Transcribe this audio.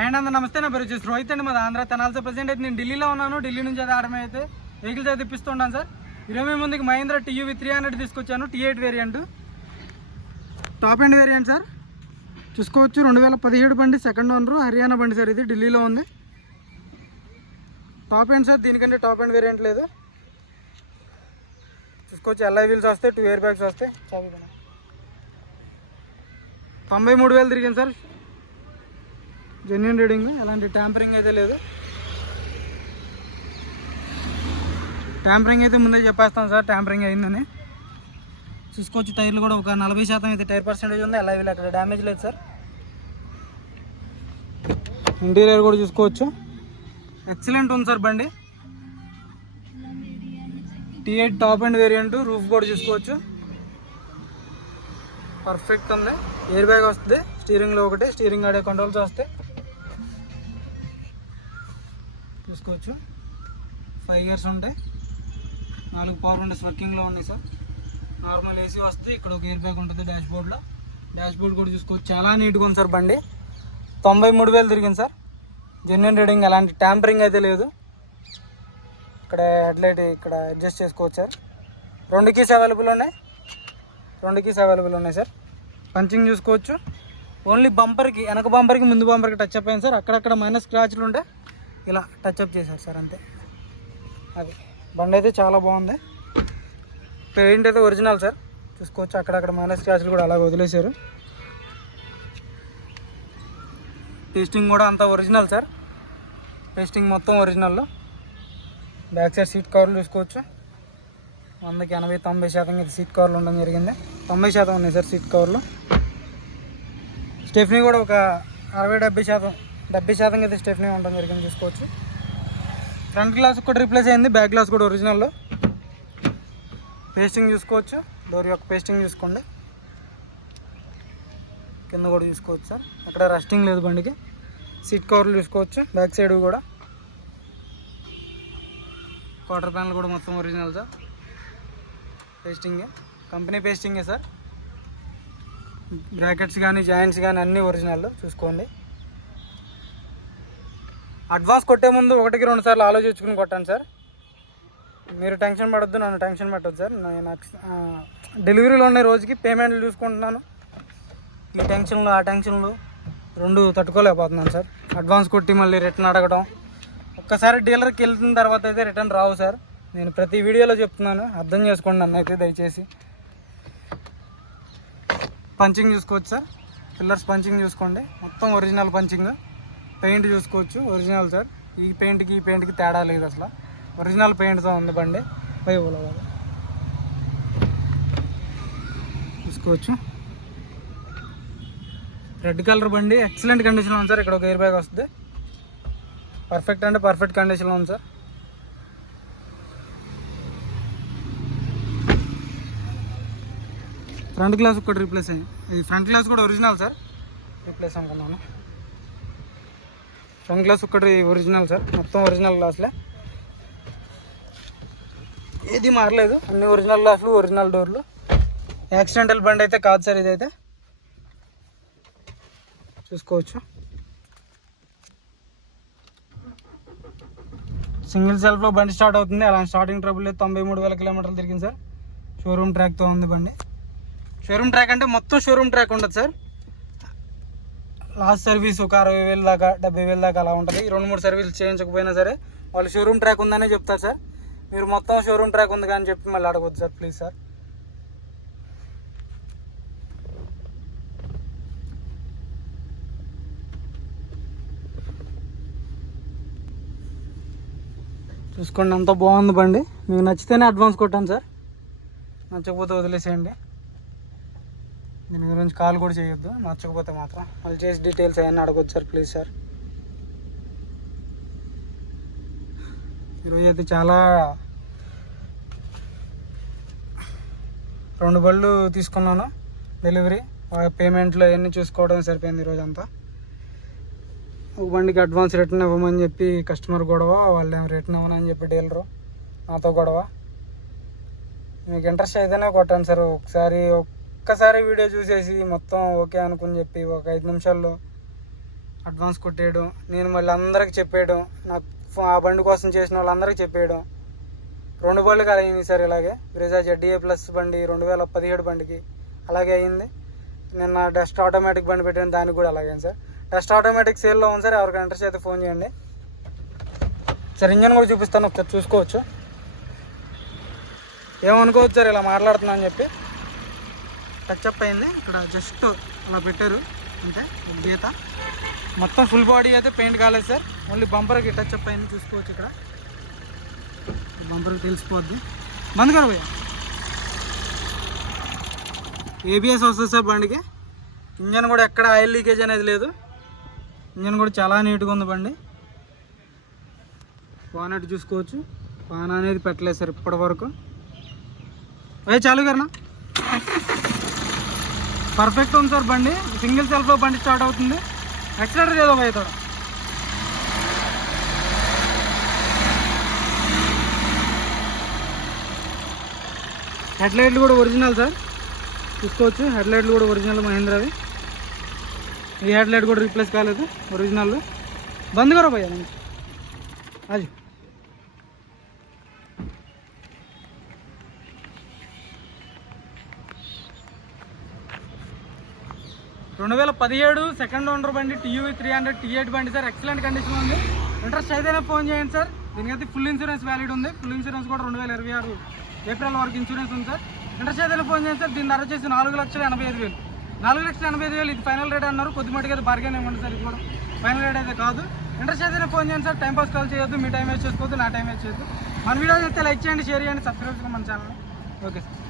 And అందరూ నమస్తే. నా పేరు వచ్చేసి రోహిత్ అండి. మాది ఆంధ్ర తెనాల్సి. ప్రెసెంట్ అయితే నేను ఢిల్లీలో ఉన్నాను. ఢిల్లీ నుంచి అయితే ఆడమే అయితే వెహికల్స్ అయితే ఇప్పిస్తుంటాను సార్. ఈరోజు మేము ముందుకు మహీంద్రా TUV 300 తీసుకొచ్చాను. T8 variant, top end variant sir. చూసుకోవచ్చు 2017 బండి, సెకండ్ ఓనర్, హర్యానా బండి సార్. ఇది ఢిల్లీలో ఉంది. టాప్ ఎండ్ సార్, దీనికంటే టాప్ ఎండ్ వేరియంట్ లేదు. చూసుకోవచ్చు LI వీల్స్ వస్తాయి, 2 ఎయిర్ బ్యాగ్స్ వస్తాయి. 93,000 తిరిగింది సార్. జెన్యూన్ రీడింగ్, ఎలాంటి ట్యాంపరింగ్ అయితే లేదు. ట్యాంపరింగ్ అయితే ముందే చెప్పేస్తాం సార్, ట్యాంపరింగ్ అయిందని. చూసుకోవచ్చు టైర్లు కూడా ఒక 40% అయితే టైర్ పర్సెంటేజ్ ఉంది. LI వీల్ అక్కడ డ్యామేజ్ లేదు సార్. ఇంటీరియర్ కూడా చూసుకోవచ్చు, ఎక్సలెంట్ ఉంది సార్ బండి. T8 top and variant. Roof కూడా చూసుకోవచ్చు, పర్ఫెక్ట్ ఉంది. ఎయిర్ బ్యాగ్ వస్తుంది స్టీరింగ్లో ఒకటి, స్టీరింగ్ ఆడే కంట్రోల్స్ వస్తాయి. చూసుకోవచ్చు 5 ఇయర్స్ ఉంటాయి. 4 పవర్ విండోస్ వర్కింగ్లో ఉన్నాయి సార్. నార్మల్ AC వస్తుంది. ఇక్కడ ఒక ఎయిర్ బ్యాగ్ ఉంటుంది డాష్ బోర్డ్లో. డాష్ బోర్డ్ కూడా చూసుకోవచ్చు, చాలా నీట్గా ఉంది సార్ బండి. 93,000 తిరిగింది సార్. జెన్యూన్ రీడింగ్, ఎలాంటి ట్యాంపరింగ్ అయితే లేదు. ఇక్కడ హెడ్లైట్ ఇక్కడ అడ్జస్ట్ చేసుకోవచ్చు సార్. 2 కీస్ అవైలబుల్ ఉన్నాయి. 2 కీస్ అవైలబుల్ ఉన్నాయి సార్. పంచింగ్ చూసుకోవచ్చు. ఓన్లీ బంపర్కి, వెనక బంపర్కి ముందు బంపర్కి టచ్ అప్ అయింది సార్. అక్కడక్కడ మైనస్ స్క్రాచ్లు ఉంటే ఇలా టచ్అప్ చేశారు సార్, అంతే. అది బండి అయితే చాలా బాగుంది. పెయింట్ అయితే ఒరిజినల్ సార్. చూసుకోవచ్చు అక్కడక్కడ మైనస్ స్క్రాచ్లు కూడా అలాగ వదిలేశారు. టెస్టింగ్ కూడా అంతా ఒరిజినల్ సార్. టెస్టింగ్ మొత్తం ఒరిజినల్లో. బ్యాక్ సైడ్ సీట్ కవర్లు చూసుకోవచ్చు. 100కి 80-90% ఇది సీట్ కవర్లు ఉండడం జరిగింది. 90% ఉన్నాయి సార్ సీట్ కవర్లు. స్టెఫ్నీ కూడా ఒక 60-70% అయితే స్టెఫ్నీ ఉండడం జరిగింది. చూసుకోవచ్చు ఫ్రంట్ గ్లాస్ కూడా రీప్లేస్ అయింది. బ్యాక్ గ్లాస్ కూడా ఒరిజినల్లో. పేస్టింగ్ చూసుకోవచ్చు, డోర్ యొక్క పేస్టింగ్ చూసుకోండి. కింద కూడా చూసుకోవచ్చు సార్, అక్కడ రస్టింగ్ లేదు బండికి. సీట్ కవర్లు చూసుకోవచ్చు, బ్యాక్ సైడ్ కూడా. క్వార్టర్ ప్యానల్ కూడా మొత్తం ఒరిజినల్ సార్. పేస్టింగే, కంపెనీ పేస్టింగే సార్. బ్రాకెట్స్ కానీ జాయింట్స్ కానీ అన్నీ ఒరిజినల్. చూసుకోండి. అడ్వాన్స్ కొట్టే ముందు 1-2 సార్లు ఆలోచించుకుని కొట్టండి సార్. మీరు టెన్షన్ పడొద్దు, నన్ను టెన్షన్ పెట్టొద్దు సార్. నాకు డెలివరీలో ఉన్న రోజుకి పేమెంట్లు చూసుకుంటున్నాను. ఈ టెన్షన్లు ఆ టెన్షన్లు 2 తట్టుకోలేకపోతున్నాను సార్. అడ్వాన్స్ కొట్టి మళ్ళీ రిటర్న్ అడగడం, ఒక్కసారి డీలర్కి వెళ్తున్న తర్వాత అయితే రిటర్న్ రావు సార్. నేను ప్రతి వీడియోలో చెప్తున్నాను, అర్థం చేసుకోండి నన్ను అయితే దయచేసి. పంచింగ్ చూసుకోవచ్చు సార్. పిల్లర్స్ పంచింగ్ చూసుకోండి, మొత్తం ఒరిజినల్ పంచింగ్. పెయింట్ చూసుకోవచ్చు, ఒరిజినల్ సార్. ఈ పెయింట్కి తేడా లేదు అసలు. ఒరిజినల్ పెయింట్తో ఉంది బండి. చూసుకోవచ్చు రెడ్ కలర్ బండి, ఎక్సలెంట్ కండిషన్లో ఉంది సార్. ఇక్కడ ఒక ఎయిర్ బ్యాగ్ వస్తుంది. పర్ఫెక్ట్ అంటే పర్ఫెక్ట్ కండిషన్లో ఉంది సార్. ఫ్రంట్ గ్లాస్ ఒకటి రీప్లేస్ అయ్యింది. ఈ ఫ్రంట్ గ్లాస్ కూడా ఒరిజినల్ సార్. రీప్లేస్ అనుకున్నాను. ఫ్రంట్ గ్లాస్ ఒకటి ఒరిజినల్ సార్, మొత్తం ఒరిజినల్ గ్లాస్లే, ఏది మారలేదు. అన్ని ఒరిజినల్ గ్లాసులు, ఒరిజినల్ డోర్లు. యాక్సిడెంటల్ బండి అయితే కాదు సార్ ఇదైతే. చూసుకోవచ్చు సింగిల్ సెల్ఫ్లో బండి స్టార్ట్ అవుతుంది. అలాంటి స్టార్టింగ్ ట్రబుల్ లేదు. 93,000 కిలోమీటర్లు తిరిగింది సార్. షోరూమ్ ట్రాక్తో ఉంది బండి. షోరూమ్ ట్రాక్ అంటే మొత్తం షోరూమ్ ట్రాక్ ఉండదు సార్. లాస్ట్ సర్వీస్ ఒక 60,000 దాకా 70,000 దాకా అలా ఉంటుంది. 2-3 సర్వీసులు చేయించకపోయినా సరే వాళ్ళు షోరూమ్ ట్రాక్ ఉందనే చెప్తారు సార్. మీరు మొత్తం షోరూమ్ ట్రాక్ ఉంది కానీ చెప్పి మళ్ళీ అడగవద్దు సార్, ప్లీజ్ సార్. చూసుకోండి, అంత బాగుంది బండి. మీకు నచ్చితేనే అడ్వాన్స్ కొట్టాను సార్, నచ్చకపోతే వదిలేసేయండి. దీని గురించి కాల్ కూడా చేయొద్దు, నచ్చకపోతే మాత్రం. మళ్ళీ చేసి డీటెయిల్స్ అవన్నీ అడగొచ్చు సార్, ప్లీజ్ సార్. ఈరోజు అయితే చాలా 2 బళ్ళు తీసుకున్నాను డెలివరీ. పేమెంట్లో అవన్నీ చూసుకోవడం సరిపోయింది ఈరోజంతా. ఒక బండికి అడ్వాన్స్ రిటర్న్ ఇవ్వమని చెప్పి కస్టమర్ గొడవ, వాళ్ళు ఏమో రిటర్న్ ఇవ్వనని చెప్పి డీలరు నాతో గొడవ. మీకు ఇంట్రెస్ట్ అయితేనే కొట్టండి సార్. ఒక్కసారి వీడియో చూసేసి మొత్తం ఓకే అనుకుని చెప్పి ఒక 5 నిమిషాల్లో అడ్వాన్స్ కొట్టేయడం, నేను మళ్ళీ అందరికి చెప్పేయడం, నాకు ఆ బండి కోసం చేసిన వాళ్ళందరికీ చెప్పేయడం. 2 బళ్ళు కదా అయింది సార్ ఇలాగే. బ్రెజా ZDA ప్లస్ బండి 2017 బండికి అలాగే అయింది. నిన్న డస్ట్ ఆటోమేటిక్ బండి పెట్టాను, దానికి కూడా అలాగే సార్. డస్ట్ ఆటోమేటిక్ సేల్లో ఉంది సార్, ఎవరికి ఇంట్రెస్ట్ అయితే ఫోన్ చేయండి సార్. ఇంజన్ కూడా చూపిస్తాను, ఒకసారి చూసుకోవచ్చు. ఏమనుకోవచ్చు సార్ ఇలా మాట్లాడుతున్నా అని చెప్పి. టచ్అప్ అయింది, ఇక్కడ జస్ట్ అలా పెట్టారు అంతే గీత. మొత్తం ఫుల్ బాడీ అయితే పెయింట్ కాలేదు సార్, ఓన్లీ బంపర్కి టచ్అప్ అయింది, చూసుకోవచ్చు. ఇక్కడ బంపర్కి తెలిసిపోద్ది. బంద్ కర భయ్యా. ABS వస్తుంది సార్ బండికి. ఇంజన్ కూడా ఎక్కడ ఆయిల్ లీకేజ్ అనేది లేదు, ఇంజన్ కూడా చాలా నీట్గా ఉంది బండి. బానెట్ చూసుకోవచ్చు, పాన అనేది పెట్టలేదు సార్ ఇప్పటి వరకు. అయ్యే చాలు గారనా, పర్ఫెక్ట్ ఉంది సార్ బండి. సింగిల్ సెల్ఫ్లో బండి స్టార్ట్ అవుతుంది. యాక్సిలేటర్ ఏదో పోయి తోడ. హెడ్ లైట్లు కూడా ఒరిజినల్ సార్, చూసుకోవచ్చు. హెడ్ లైట్లు కూడా ఒరిజినల్ మహేంద్రవి. ఈ హెడ్ లైట్ కూడా రీప్లేస్ కాలేదు, ఒరిజినల్. బంద్ కరో భయ్యా మనకి అది. 2017 సెకండ్ ఓనర్ బండి, TUV 300 T8 బండి సార్. ఎక్సలెంట్ కండిషన్ ఉంది. ఇంట్రెస్ట్ అయితేనే ఫోన్ చేయండి సార్. దీనికైతే ఫుల్ ఇన్సూరెన్స్ వ్యాలిడ్ ఉంది. ఫుల్ ఇన్సూరెన్స్ కూడా 2026 ఏప్రిల్ వరకు ఇన్సూరెన్స్ ఉంది సార్. ఇంట్రెస్ట్ అయితేనే ఫోన్ చేయండి సార్. దీని ధర వచ్చేసి 4,85,000. 4,85,000 ఇది ఫైనల్ రేట్ అన్నారు. కొద్ది మటుకు అయితే బార్గెన్ ఇవ్వండి సార్, ఇది కూడా ఫైనల్ రేట్ అయితే కాదు. ఇంట్రెస్ట్ అయితేనే ఫోన్ చేయండి సార్. టైం పాస్ కాల్ చేయొద్దు, మీ టైం వేస్ట్ చేసుకోవద్దు, నా టైం వేస్ట్ చేయొద్దు. మన వీడియో అయితే లైక్ చేయండి, షేర్ చేయండి, సబ్స్క్రైబ్ చేయండి మన ఛానల్. Okay sir.